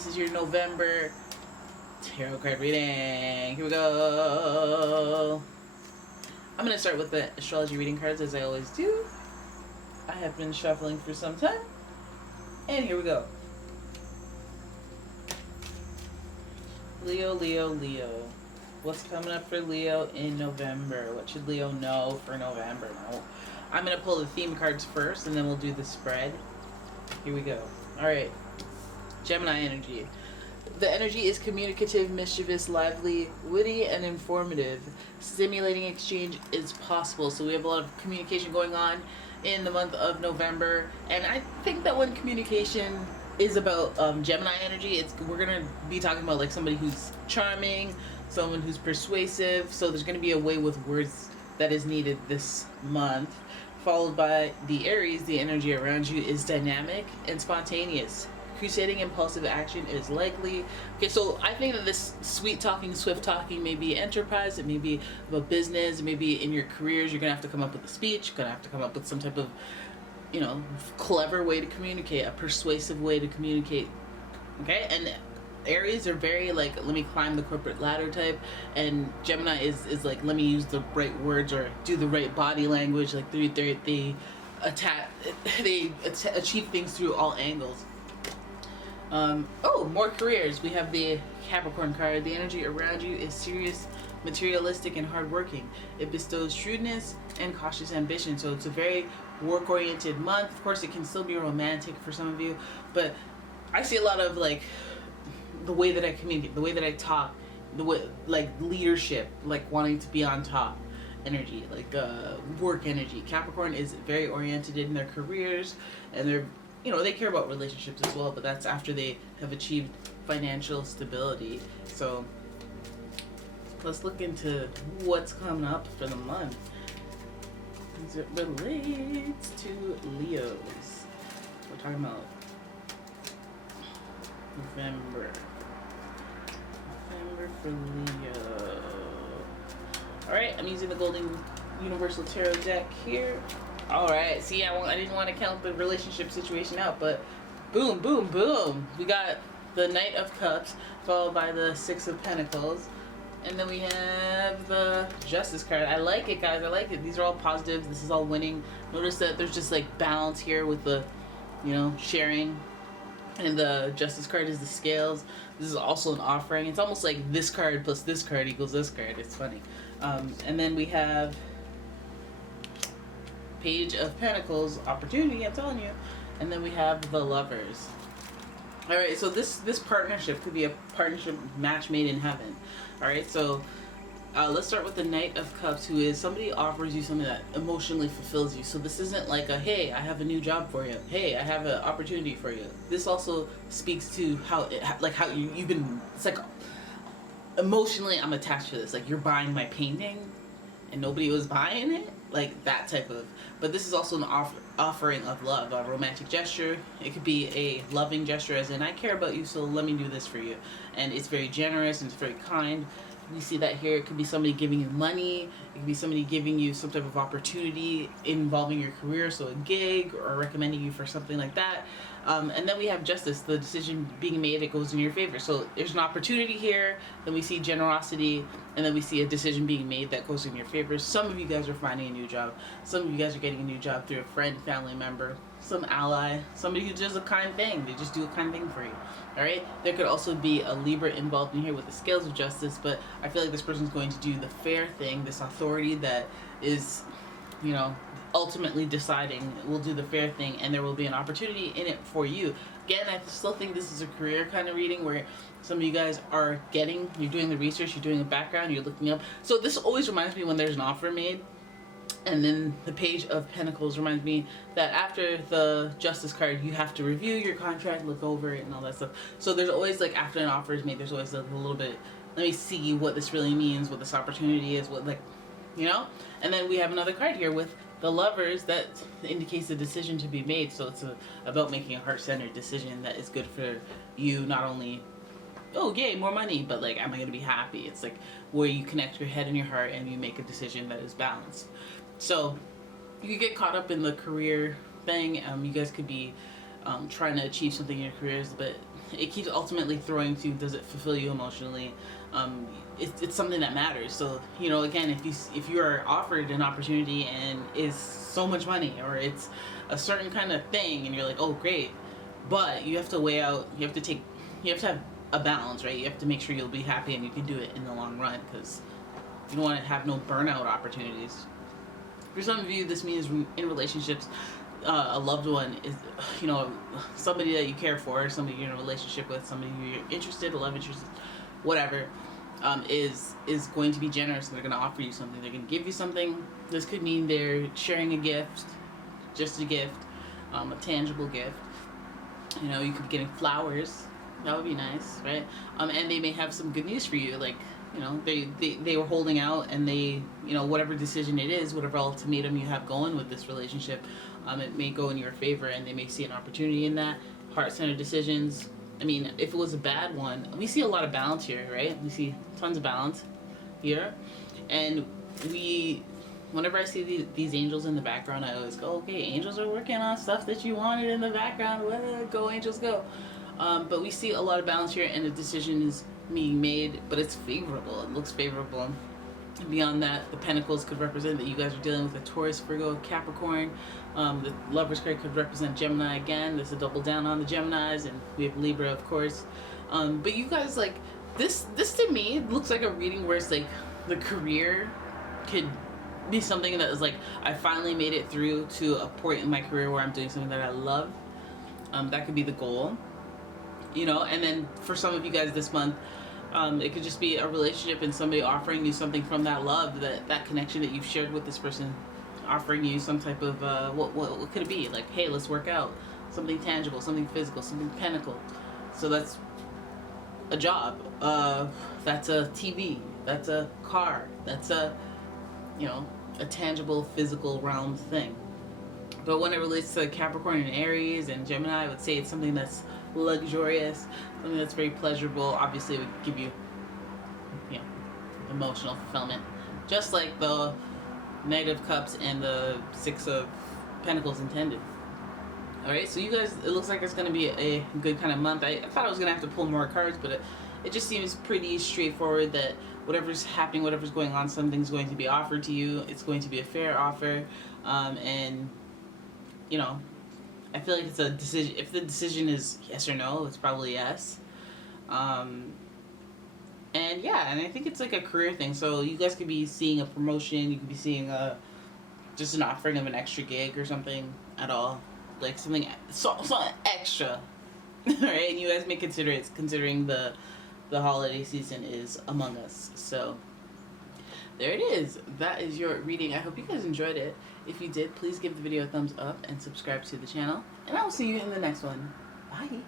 This is your November tarot card reading. Here we go. I'm going to start with the astrology reading cards as I always do. I have been shuffling for some time. And here we go. Leo, Leo, Leo. What's coming up for Leo in November? What should Leo know for November? No. I'm going to pull the theme cards first and then we'll do the spread. Here we go. Alright. Gemini energy. The energy is communicative, mischievous, lively, witty, and informative. Stimulating exchange is possible. So we have a lot of communication going on in the month of November. And I think that when communication is about Gemini energy, we're going to be talking about like somebody who's charming, someone who's persuasive. So there's going to be a way with words that is needed this month. Followed by the Aries, the energy around you is dynamic and spontaneous. Crusading impulsive action is likely. Okay, so I think that this sweet talking, swift talking may be enterprise, it may be about business, it may be in your careers. You're gonna have to come up with a speech, you're gonna have to come up with some type of, you know, clever way to communicate, a persuasive way to communicate. Okay, and Aries are very like, let me climb the corporate ladder type, and Gemini is like, let me use the right words or do the right body language. Like they achieve things through all angles. More careers. We have the Capricorn card. The energy around you is serious, materialistic, and hardworking. It bestows shrewdness and cautious ambition. So it's a very work-oriented month. Of course, it can still be romantic for some of you, but I see a lot of like the way that I communicate, the way that I talk, the way like leadership, like wanting to be on top energy, like work energy. Capricorn is very oriented in their careers, and they're, you know, they care about relationships as well, but that's after they have achieved financial stability. So let's look into what's coming up for the month as it relates to Leos. We're talking about November for Leo. Alright, I'm using the Golden Universal Tarot deck here. Alright, see, I didn't want to count the relationship situation out, but boom, boom, boom. We got the Knight of Cups, followed by the Six of Pentacles. And then we have the Justice card. I like it, guys. I like it. These are all positives. This is all winning. Notice that there's just like balance here with the, you know, sharing. And the Justice card is the scales. This is also an offering. It's almost like this card plus this card equals this card. It's funny. And then we have Page of Pentacles, opportunity, I'm telling you. And then we have the Lovers. Alright, so this partnership could be a partnership match made in heaven. Alright, so let's start with the Knight of Cups, who is somebody offers you something that emotionally fulfills you. So this isn't like a, hey, I have a new job for you. Hey, I have an opportunity for you. This also speaks to how you've been, it's like emotionally I'm attached to this. Like you're buying my painting and nobody was buying it. Like that type of, but this is also an offering of love, a romantic gesture. It could be a loving gesture, as in I care about you, so let me do this for you. And it's very generous and it's very kind. We see that here. It could be somebody giving you money. It could be somebody giving you some type of opportunity involving your career, so a gig, or recommending you for something like that. And then we have Justice, the decision being made, it goes in your favor. So there's an opportunity here, then we see generosity, and then we see a decision being made that goes in your favor. Some of you guys are finding a new job. Some of you guys are getting a new job through a friend, family member, some ally, somebody who does a kind thing. They just do a kind thing for you. Alright? There could also be a Libra involved in here with the Scales of Justice, but I feel like this person's going to do the fair thing, this authority that is, you know, ultimately deciding will do the fair thing, and there will be an opportunity in it for you. Again, I still think this is a career kind of reading where some of you guys are you're doing the research, you're doing a background, you're looking up. So this always reminds me when there's an offer made. And then the Page of Pentacles reminds me that after the Justice card, you have to review your contract, look over it, and all that stuff. So there's always, like, after an offer is made, there's always like a little bit, let me see what this really means, what this opportunity is, what, like, you know? And then we have another card here with the Lovers that indicates a decision to be made. So it's about making a heart-centered decision that is good for you, not only, oh yay, more money, but like, am I going to be happy? It's like where you connect your head and your heart and you make a decision that is balanced. So you could get caught up in the career thing. You guys could be trying to achieve something in your careers, but it keeps ultimately throwing to, does it fulfill you emotionally? It's something that matters. So, you know, again, if you are offered an opportunity and is so much money, or it's a certain kind of thing, and you're like, oh great, but you have to weigh out, you have to have a balance, right? You have to make sure you'll be happy and you can do it in the long run, because you don't want to have no burnout opportunities. For some of you, this means in relationships, a loved one is, you know, somebody that you care for, somebody you're in a relationship with, somebody who you're interested, love interest, whatever, is going to be generous, and they're going to offer you something. They're going to give you something. This could mean they're sharing a gift, just a gift, a tangible gift. You know, you could be getting flowers. That would be nice, right? And they may have some good news for you, like, you know, they were holding out, and they, you know, whatever decision it is, whatever ultimatum you have going with this relationship, it may go in your favor, and they may see an opportunity in that. Heart-centered decisions. I mean, if it was a bad one, we see a lot of balance here, right? We see tons of balance here, and whenever I see these angels in the background, I always go, okay, angels are working on stuff that you wanted in the background. Well, go angels, go. But we see a lot of balance here, and the decision is being made, but it's favorable. It looks favorable. Beyond that, the Pentacles could represent that you guys are dealing with a Taurus, Virgo, Capricorn. The Lovers card could represent Gemini again. There's a double down on the Geminis, and we have Libra, of course. But you guys, like, this to me looks like a reading where it's like the career could be something that is like, I finally made it through to a point in my career where I'm doing something that I love. That could be the goal, you know. And then for some of you guys this month, it could just be a relationship and somebody offering you something from that love, that connection that you've shared with this person, offering you some type of what could it be? Like, hey, let's work out. Something tangible, something physical, something pinnacle. So that's a job. That's a TV. That's a car. That's a, you know, a tangible physical round thing. But when it relates to Capricorn and Aries and Gemini, I would say it's something that's luxurious, something that's very pleasurable. Obviously, it would give you, you know, emotional fulfillment, just like the Knight of Cups and the Six of Pentacles intended. All right, so you guys, it looks like it's going to be a good kind of month. I thought I was going to have to pull more cards, but it just seems pretty straightforward that whatever's happening, whatever's going on, something's going to be offered to you. It's going to be a fair offer, and, you know, I feel like it's a decision. If the decision is yes or no, it's probably yes. And yeah, and I think it's like a career thing. So you guys could be seeing a promotion. You could be seeing just an offering of an extra gig or something at all, like something extra, right? And you guys may consider it, considering the holiday season is among us. So there it is. That is your reading. I hope you guys enjoyed it. If you did, please give the video a thumbs up and subscribe to the channel. And I will see you in the next one. Bye.